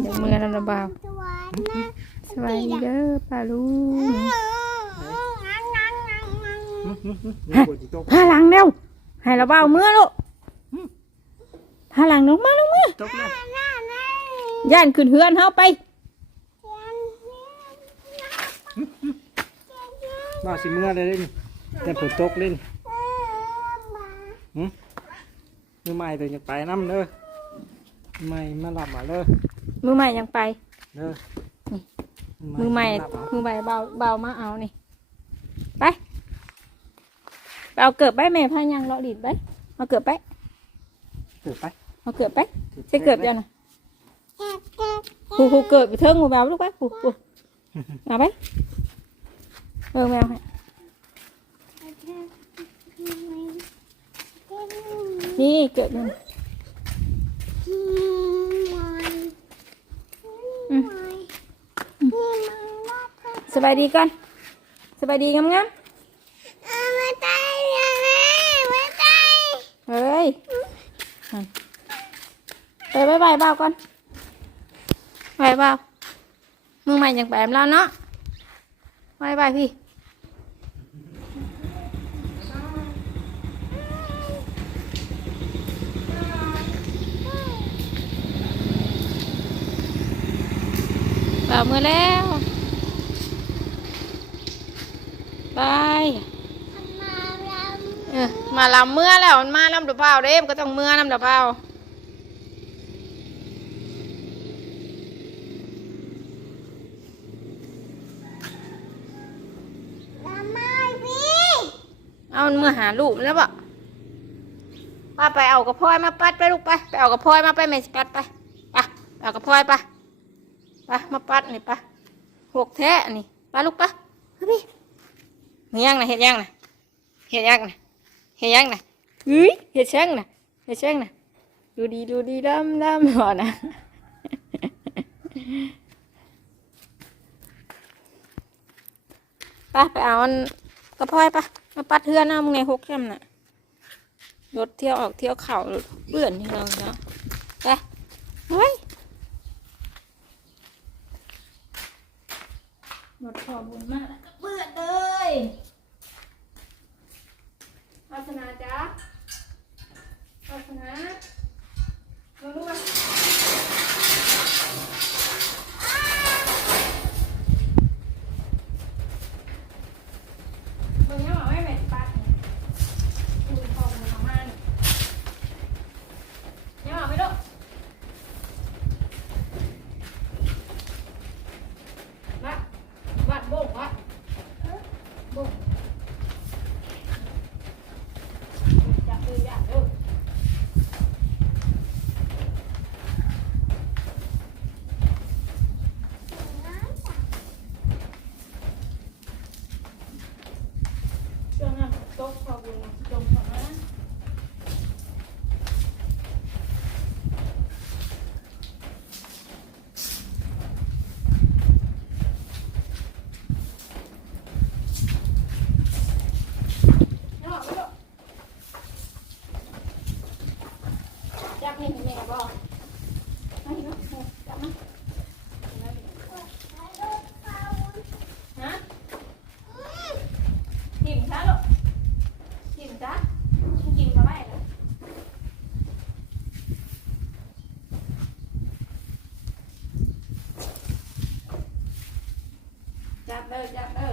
เดี๋ยวมือน้ำบ่าวสวรรค์นะสวัสดีเด้อป้าลุงงังงังงังงังนี่ปวดที่โต๊ะพาหลังเร็วให้เราเบาเมื่อลูกพาหลังลงมาลงมาโต๊ะเลยน่าน่าย่านขึ้นเฮือนเฮาไปบ้าสิเมื่อเลยเล่นแต่ฝนตกเล่นมือใหม่ตัวอยากไปน้ำเด้อมือใหม่มาหลับมาเด้อ มือใหม่ยังไป เด้อมือใหม่หลับเอามือใหม่เบาเบามาเอานี่ ไปไปเอาเกิดไปแม่พายังรอดีดไปเอาเกิดไปเกิดไปเอาเกิดไปไปเกิดยังน่ะกูกูเกิดไปเทิงกูเบาลูกไปกูกูเอาไปเออแมวให้นี่เกิดมัน สบายดีก่อนสบายดีงามงามไม่ตายไม่ตายๆเฮ้ยไปบายบายบ่าวก่อนบายบ่าวมือใหม่ยังแบบเราเนาะบายบายพี่บ่าว มือแล้วบายมาแล้วเออมาลำเมื่อแล้วมันมาลำเดือเปล่าเด้มนก็ต้องเมื่อลำเดือเปล่ามาไม่พี่เอามันเมื่อหาลูกแล้วบ่ป้าไปเอากระพร้อยมาปัดไปลูกไป ไปเอากระพร้อยมาไปแม่สิปัดไปไปไปเอากระพร้อยไป ไปมาปัดนี่ไปหกแท้นี่ไปลูกไปเฮ้ยพี่เฮ็ดยังนะเฮ็ดยังนะเฮ็ดยังนะเฮ็ดยังนะเฮ้ยเฮ็ดช่างนะเฮ็ดช่างนะดูดีดูดีดำดำหอนะไปไปเอาอันกระเพาะไปมาปัดเทือนนะมึงในหกช่ำน่ะรถเที่ยวออกเที่ยวเข่ารถเบื่อนนี่เราเนาะไปเฮ้ย รถขอบุญมากแล้วก็เบื่อเลยวัฒนาจ้าวัฒนาลงลูกมามึงยังบอกไม่แม่นปัดนี่ดูขอบุญของมันยังบอกไม่รู้วัดวัดโบกวัดโบกจับมืออย่าเด้อ ช่วงนั้นโต๊ะขอบุญจงขอมาจับนี่ให้แม่บอกให้เนาะจับมาฮะ กินซะลูกกินซะกินมาไม่เลยจับ เด้อจับเด้อ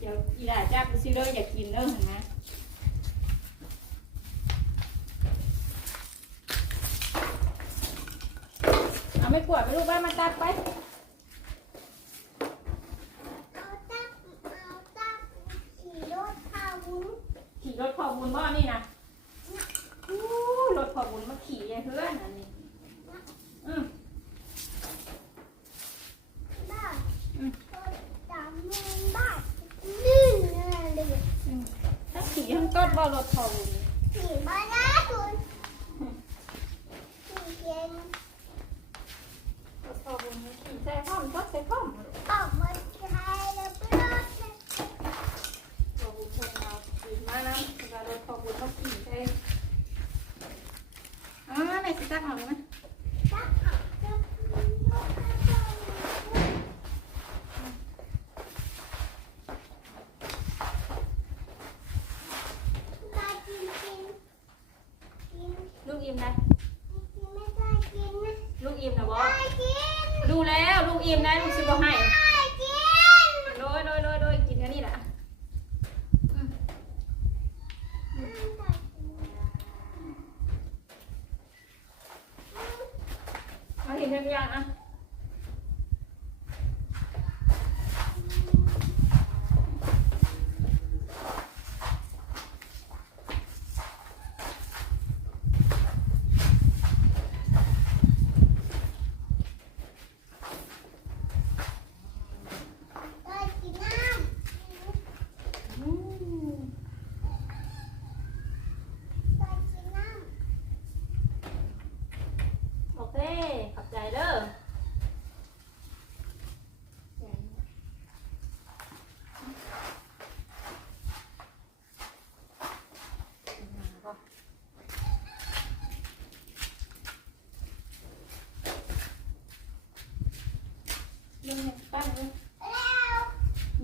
เดี๋ยวอีหล่าจับไปซิเด้ออยากกินเด้อเห็นไหมเอาไม่ปวดไปลูกบ้านมาตัดไปเอาตักเอาตักขี่รถพาวุ้นขี่รถขอบุญบ้านี่นะอู้รถขอบุญมาขี่ยายเพื่อนอันนี้อืม บ้าน อืม รถดำเนินบ้านลื่นเลย ถ้าขี่ทั้งต้นว่ารถขอบุญ ขี่มาได้คุณขี่เก่ง รถขอบุญมาขี่ใส่ข้อมก็ใส่ข้อม ออกมาใช้แล้วเพื่อน ขอบุญคนเราขี่มานะเวลารถขอบุญมาขี่ใส่อ๋อไหนสิตักเอาไหม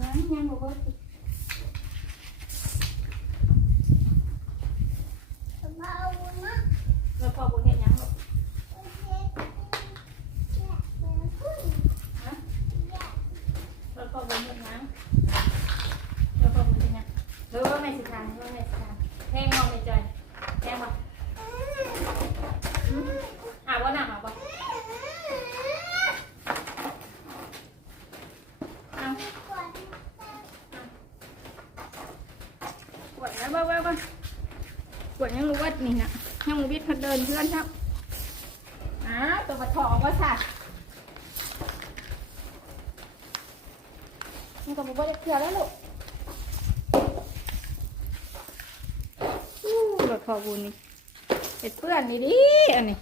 น้ำยังบอกว่า นี่นะห้างวิทย์เขาเดินเพื่อนครับอ้าตัวมาถอกว่าสัตว์มันกับบุบเล็กเทียร์แล้วลูกอู้รถพอบุนนี่เห็ดเพื่อนนี่ดิอันนี้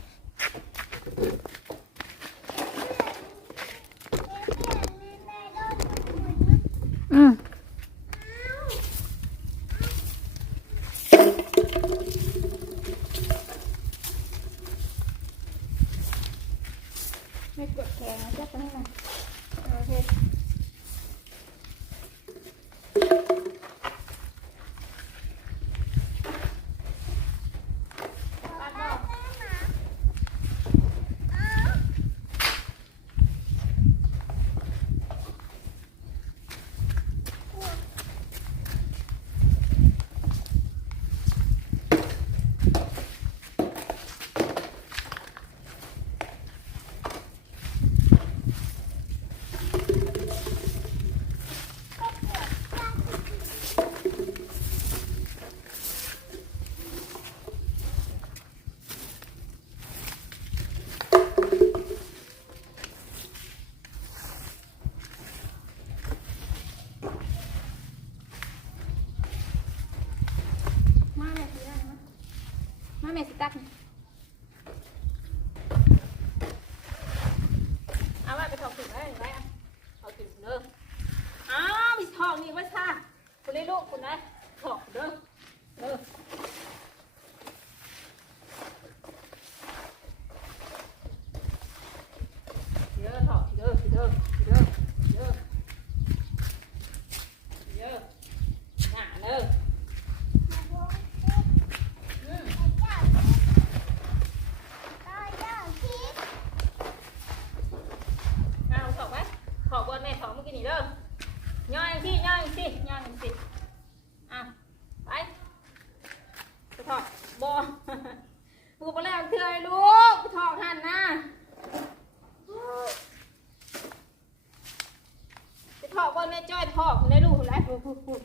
แม่สิตักเอาไว้ไปทอถึงได้เห็นไหมเอถึงเด้ออ้าวมีทองนี่ไว้ช่าคุณได้ลูกคุณนะ จ้อยทอกในลูกหลายผู้ผู้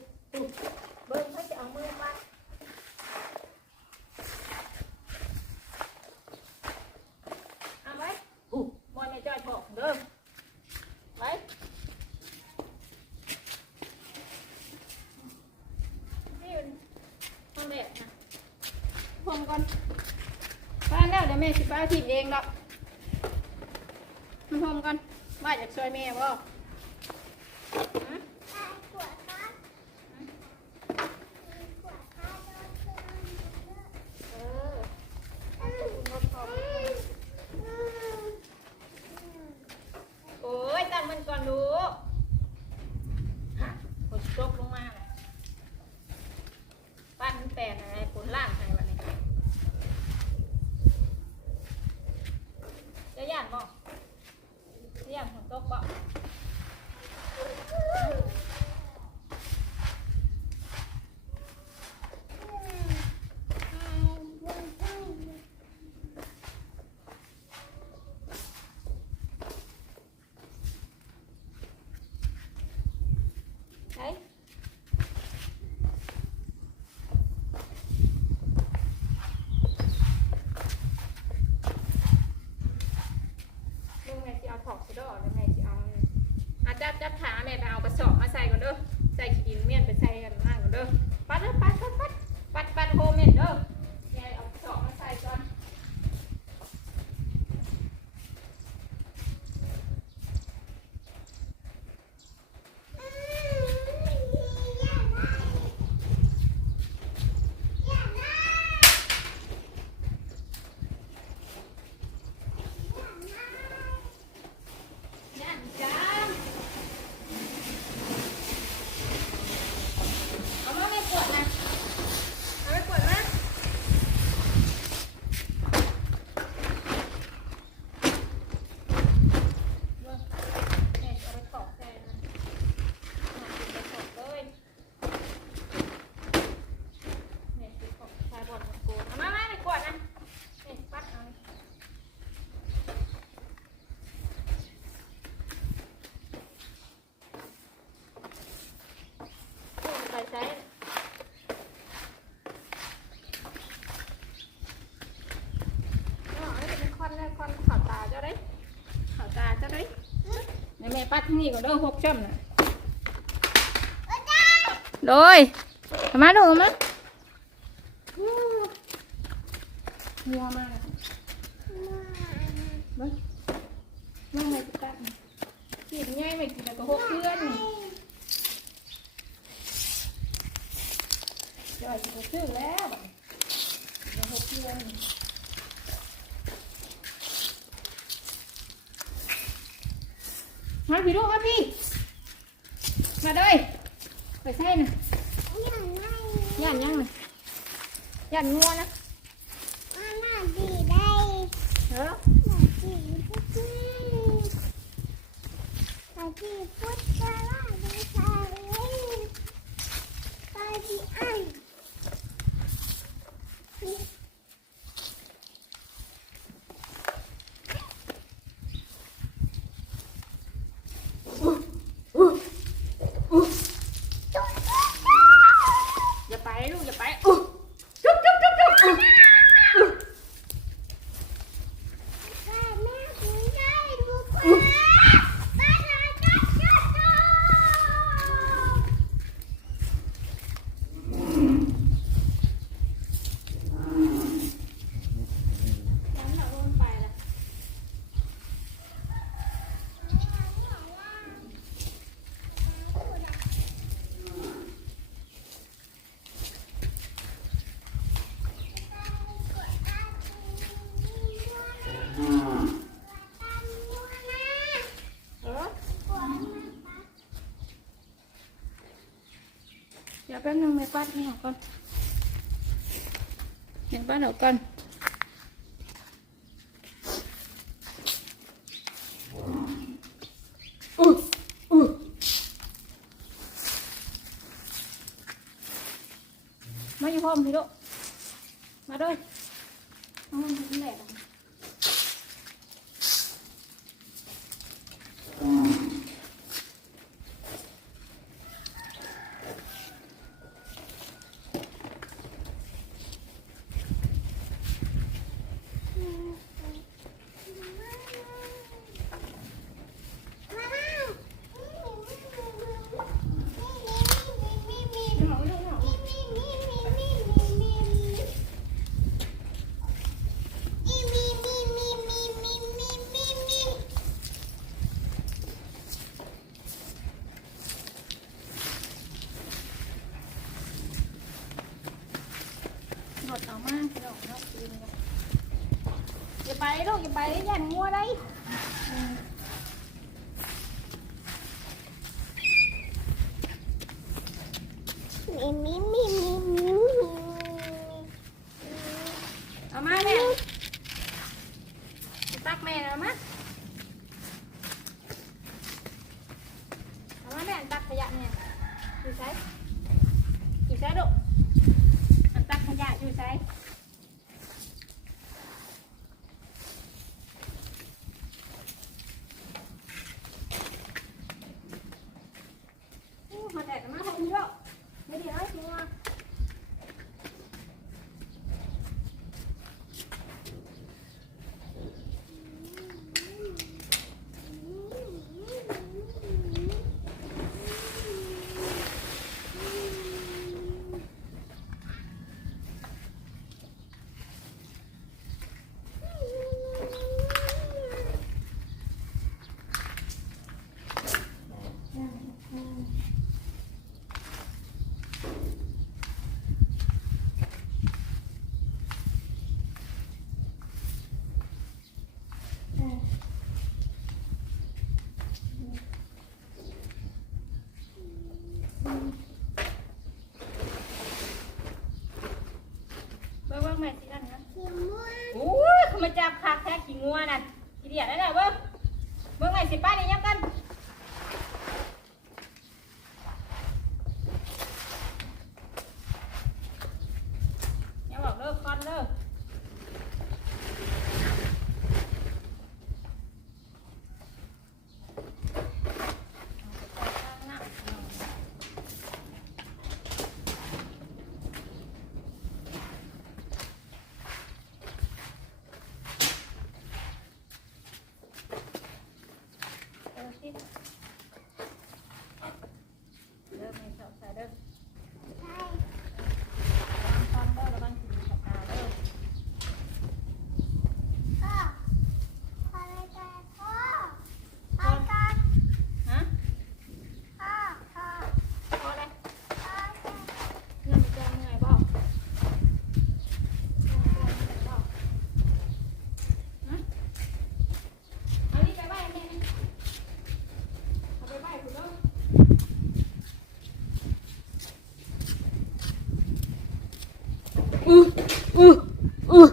ใส่ก่อนเด้อใส่ขี้ดินเมียนไปใส่กันนั่งก่อนเด้อปัดเด้อปัดปัดปัดปัดปัดโฮมเมนเด้อแม่เอากระสอบมาใส่ก่อน ย่านจ้าเอามาไม่ปวดนะเอาไม่ปวดนะเนี่ยเอาไปตอกแทนนะเอาไปตอกเลยเนี่ยไปตอกชายบอลมันโกนเอามาไม่ไม่ปวดนะเนี่ยปัดเอา ใส่ใส่อ๋อนี่เป็นคอนนะคอนข่าวตาเจ้าได้ข่าวตาเจ้าได้เดี๋ยวแม่ปัดที่นี่ก่อนเด้อหกช่ำน่ะโดยเอามาดูเอามาอู้งัวมากเบิ้งนั่งไปจะตัดกินง่ายไม่กินแล้วก็หกเพื่อนนี่จอยจะซื้อแล้วเดี๋ยวหกเดือน มาพี่ลูกมาพี่ มาเลยไปใส่นะย่านยังนะย่านงัวนะเอออย่าไปลูกอย่าไปอุ๊ยจุ๊บจุ๊บจุ๊บจุ๊บอุ๊ยน้ำหนักลงไปละเออ เดี๋ยวแป๊บนึงแม่ปัดนี่ออกก่อนแม่ปั หมดเอามากพี่ลูกเนาะกินกันอย่าไปลูกอย่าไปได้ยันงัวได้อืมเอามาแม่ตักแม่เอามาเอามาแม่ตักขยะเนี่ยอยู่ใช้อยู่ใช้ลูกอันตักขยะอยู่ใช้อู้ มาแดดกันมาหกโยกไม่ดีเลยจริงว่ะ งัวน่ะทีเดียวได้แล้วเบิ้ยเบิ้งไงสิป้านี่ยับกันอย่าบอกเลิกคอนเลิกเออสิเริ่มให้ชอบใส่เริ่ม ใช่ ระวังคอนเด้อระวังสีขาวตาเด้อ พ่อพ่อไปกันพ่อไปกัน ฮะ พ่อพ่อ พอเลย พ่อจะ เงินมันจะเหนื่อยบ่เงินมันจะเหนื่อยบ่ฮะเอานี่ไปไหว้แม่นี่เอาไปไหว้คุณเด้ออืออืออือ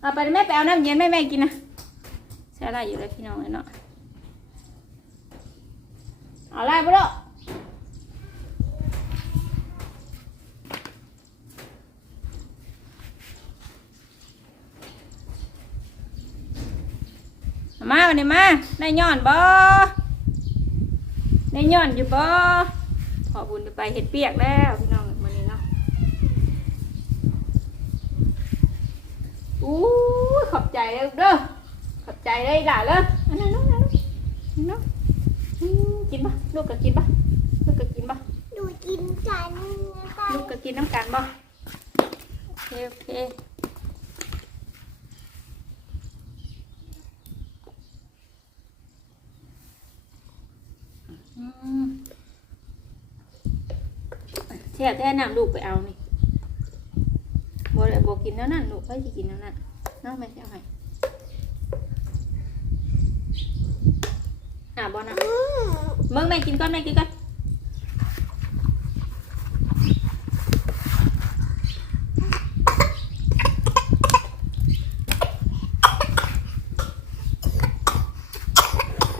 เอาไปแม่ไปเอาน้ำเย็นแม่แม่กินนะใช่อะไรอยู่เลยพี่น้องเลยเนาะเอาอะไรบ่เด้อมาวันนี้มาได้ย้อนบ่ได้ย้อนอยู่บ่พอบุญจะไปเห็ดเปียกแล้วพี่น้องวันนี้เนาะอู้ยข อบใจเลยเด้อขอบใจเลยหล่ะเลยอันนั้นเนาะอันนั้นเนาะอืมกินปะลูกก็กินปะลูกก็กินปะดูกินกันไปลูกก็กินน้ำกันปะโอเคโอเคอืมแช่แท้น้ำลูกไปเอานี่บัวเลยบัวกินแล้วนั่นลูกไปสิกินแล้วนั่นเน้องแม่จะเอาให้อะบอนะอืมมึงแม่กินก่อนแม่กินก่อน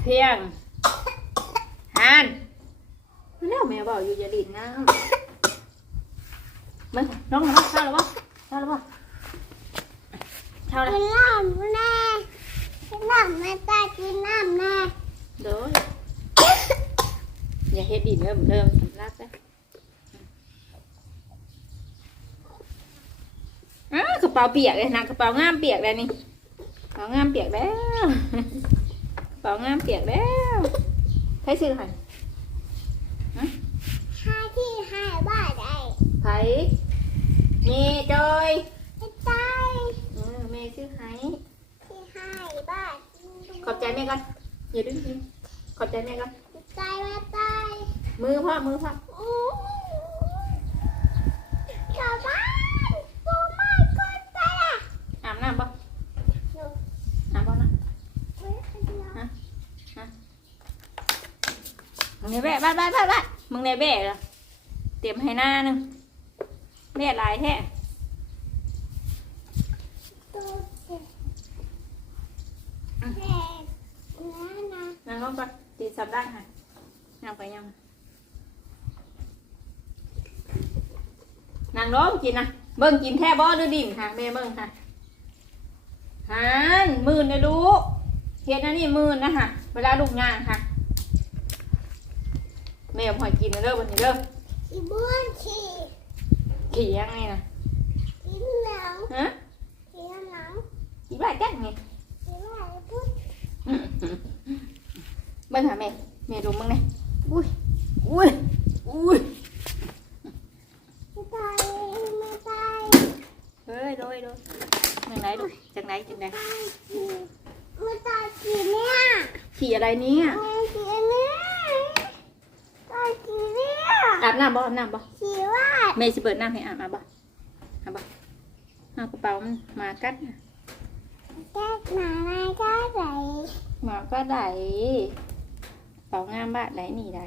เพียงฮันแล้วแม่บอกอยู่อย่าดิ่นน้ำมึงน้องน้องเช้าแล้วปะเช้าแล้วปะเช้า แล้วกินน้ำแน่กินน้ำแม่ตากินน้ำแน่เด้ออย่าเฮ็ดดินเริ่มเริ่มสำลักแล้วอ้ากระเป๋าเปียกเลยนะกระเป๋างามเปียกเลยนี่กระเป๋างามเปียกแล้วกระเป๋างามเปียกแล้วใครซื้อให้ห้าที่ห้าบ้านได้ไผมีจอย ซื้อให้ที่ห้าบ้านขอบใจแม่ก่อนอย่าดึงสิขอบใจแม่ก่อนใจไม่ได้มือพ่อมือพ่ออู้ชาวบ้านปูไม่ก็ไปละอาบน้ำปะหนูอาบปะนะไม่เอามึงในแบะบ้านบ้านบ้านบ้านมึงในแบะเหรอเตรียมให้หน้าหนึงแบะหลายแท้ ตัวเด็กแดง นะนะนั่งลงก่อนตีสับด้านค่ะนั่งไปยังนั่งลงกินนะเบิ่งกินแค่บ่หรือดิ่งค่ะแม่เบิ่งค่ะหันหมื่นนะลูกเฮ็ดอันนี้หมื่นนะค่ะ เวลาลูกย่างค่ะ แม่เอาหอยกินเด้อวันนี้เด้ออีบ้วนขี่ขี่ยังไงนะกินหนังฮะกินหนังขี่บ้าจังไงกินอะไรพูด เบิ่งหาแม่แม่ดูมึงเนี่ยอุ้ยอุ้ยอุ้ยไม่ตายไม่ตายเฮ้ยโดยโดยจังไหนดูจังไหนจังไหนตายไม่ตายกี่เนี่ยขี่อะไรเนี่ยไม่กี่เนี่ยตายกี่เนี่ยอาบน้ำบ่อาบน้ำบ่ขี่ว่าแม่สิเปิดน้ำให้อาบอาบบ่อาบบ่เอากระเป๋ามันมากัดน่ะแก้หนาลายก้าใส่ หมาก็ได้กระเป๋างามบ้าไหนนี่ได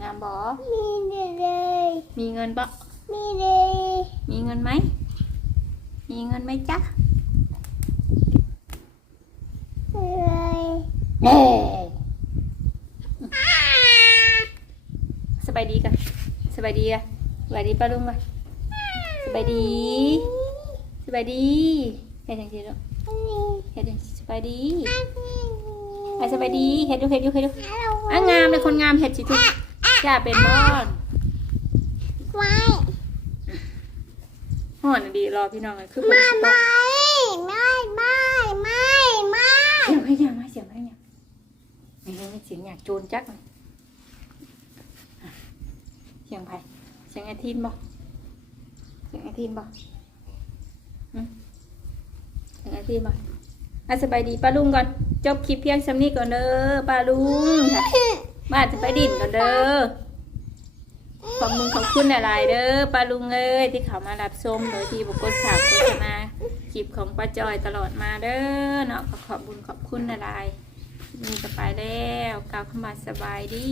งามบ่มีเลย มีเงินบ่มีเลย มีเงินไหม มีเงินไหมจ๊ะเลยเอ้สบายดีกันสบายดีกันสบายดีป้าลุงกันสบายดี สบายดีเฮ็ดจังซี่ลูกเฮ็ดจังซี่สบายดีไปสบายดีเฮ็ดดูเฮ็ดดูเฮ็ดดูอะงามเลยคนงามเฮ็ดสิทุกจ้าเป็นบ่อนไว้ฮ้อนดีรอพี่น้องเลยคือฝนไม่สิตไม่กไม่ไม่ไม่ไม่เสียงให้ยังมาเสียงให้ยังไม่รู้ไม่เสียงอยากโจรจักเลยเสียงไผเสียงไอทินบ่เสียงไอทินบ่อืมเสียงไอทินบ่ อะสบายดีป้าลุงก่อน จบคลิปเพียงสำนี้ก่อนเด้อป้าลุงบ้านจะไปดินก่อนเด้อขอบมึงขอบคุณหลายๆเด้อป้าลุงเอ้ยที่เขามารับชมโดยที่บุกคนข่าวโฆษณาคลิปของป้าจอยตลอดมาเด้อเนาะขอบบุญขอบคุณหลายๆมีสบายแล้วกล่าวคำว่าสบายดี